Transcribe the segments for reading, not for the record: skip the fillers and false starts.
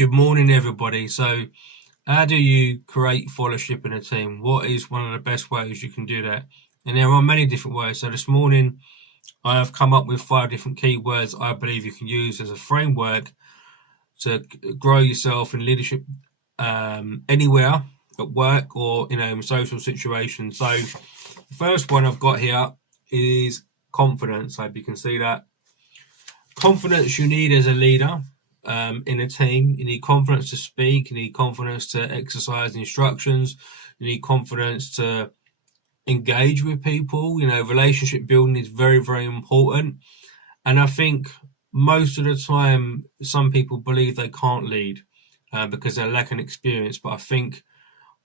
Good morning, everybody. So, how do you create followership in a team? What is one of the best ways you can do that? And there are many different ways. So, this morning I have come up with 5 different keywords I believe you can use as a framework to grow yourself in leadership anywhere at work or in social situations. So, the first one I've got here is confidence. I hope you can see that. Confidence you need as a leader in a team. You need confidence to speak. You need confidence to exercise instructions. You need confidence to engage with people. Relationship building is very, very important. And I think most of the time, some people believe they can't lead because they're lacking experience. But I think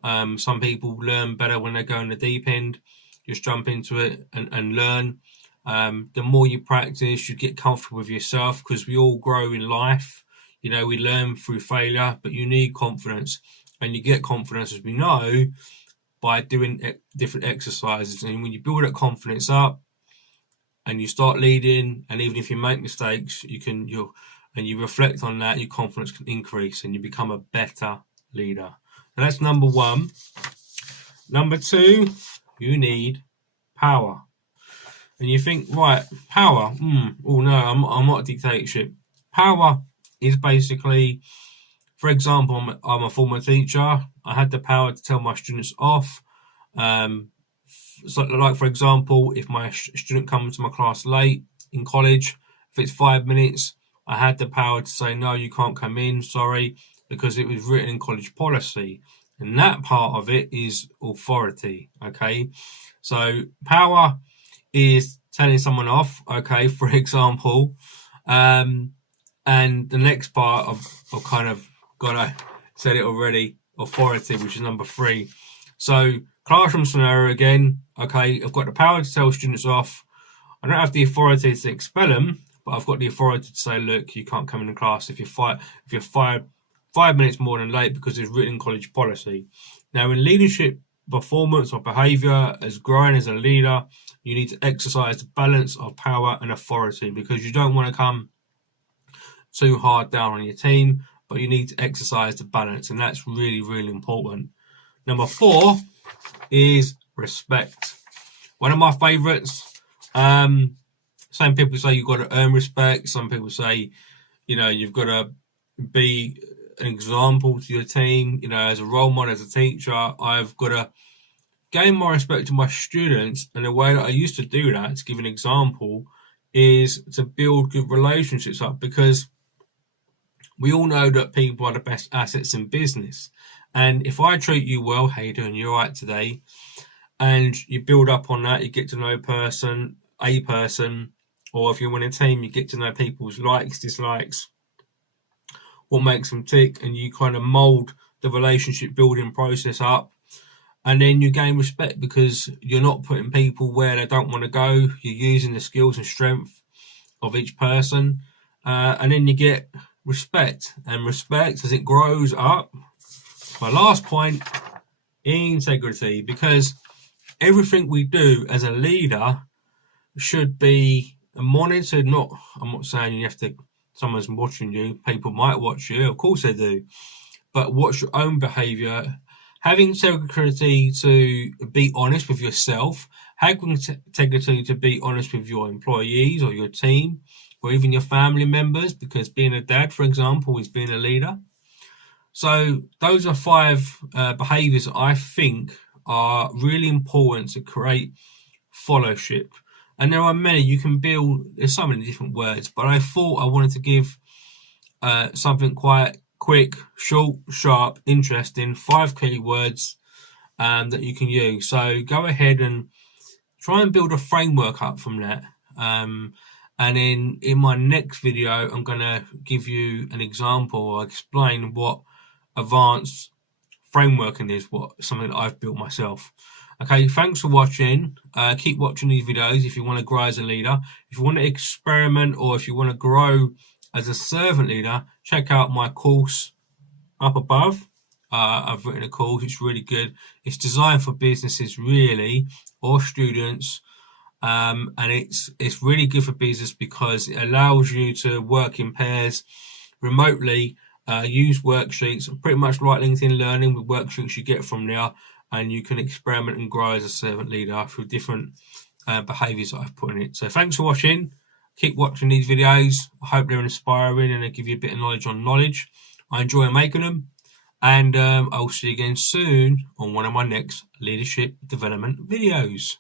some people learn better when they go in the deep end. Just jump into it and learn. The more you practice, you get comfortable with yourself because we all grow in life. We learn through failure, but you need confidence. And you get confidence, as we know, by doing different exercises. And when you build that confidence up and you start leading, and even if you make mistakes, and you reflect on that, your confidence can increase and you become a better leader. Now that's number one. Number two, you need power. And you think, right, power, oh no, I'm not a dictatorship. Power is basically, for example, I'm a former teacher. I had the power to tell my students off. So like, for example, if my student comes to my class late in college, if it's 5 minutes, I had the power to say, no, you can't come in, sorry, because it was written in college policy. And that part of it is authority, okay? So power is telling someone off, okay, for example. And the next part, I've kind of said it already, authority, which is number 3. So classroom scenario again, okay, I've got the power to tell students off. I don't have the authority to expel them, but I've got the authority to say, look, you can't come in class if you're fired 5 minutes more than late because it's written in college policy. Now, in leadership performance or behaviour, as growing as a leader, you need to exercise the balance of power and authority because you don't want to come too hard down on your team, but you need to exercise the balance, and that's really, really important. Number 4 is respect. One of my favourites. Some people say you've got to earn respect. Some people say, you've got to be an example to your team. As a role model, as a teacher, I've got to gain more respect to my students. And the way that I used to do that, to give an example, is to build good relationships up, because we all know that people are the best assets in business. And if I treat you well, how you doing? You all right today? And you build up on that, you get to know a person, or if you're in a team, you get to know people's likes, dislikes, what makes them tick, and you kind of mold the relationship building process up. And then you gain respect because you're not putting people where they don't want to go. You're using the skills and strength of each person. And then you get respect. And respect, as it grows up, my last point, integrity. Because everything we do as a leader should be monitored. I'm not saying you have to, someone's watching you. People might watch you. Of course they do. But watch your own behaviour. Having integrity to be honest with yourself, having integrity to be honest with your employees or your team, or even your family members, because being a dad, for example, is being a leader. So those are 5 behaviours that I think are really important to create followship. And there are many you can build. There's so many different words, but I thought I wanted to give something quite quick, short, sharp, interesting, 5 keywords that you can use. So go ahead and try and build a framework up from that. And then in my next video, I'm going to give you an example or explain what advanced frameworking is, something that I've built myself. Okay, thanks for watching. Keep watching these videos if you want to grow as a leader. If you want to experiment, or if you want to grow as a servant leader, check out my course up above. I've written a course, it's really good. It's designed for businesses really, or students. And it's really good for business because it allows you to work in pairs remotely use worksheets, pretty much like LinkedIn Learning with worksheets you get from there, and you can experiment and grow as a servant leader through different behaviours that I've put in it. So thanks for watching. Keep watching these videos. I hope they're inspiring and they give you a bit of knowledge on knowledge. I enjoy making them, and I'll see you again soon on one of my next leadership development videos.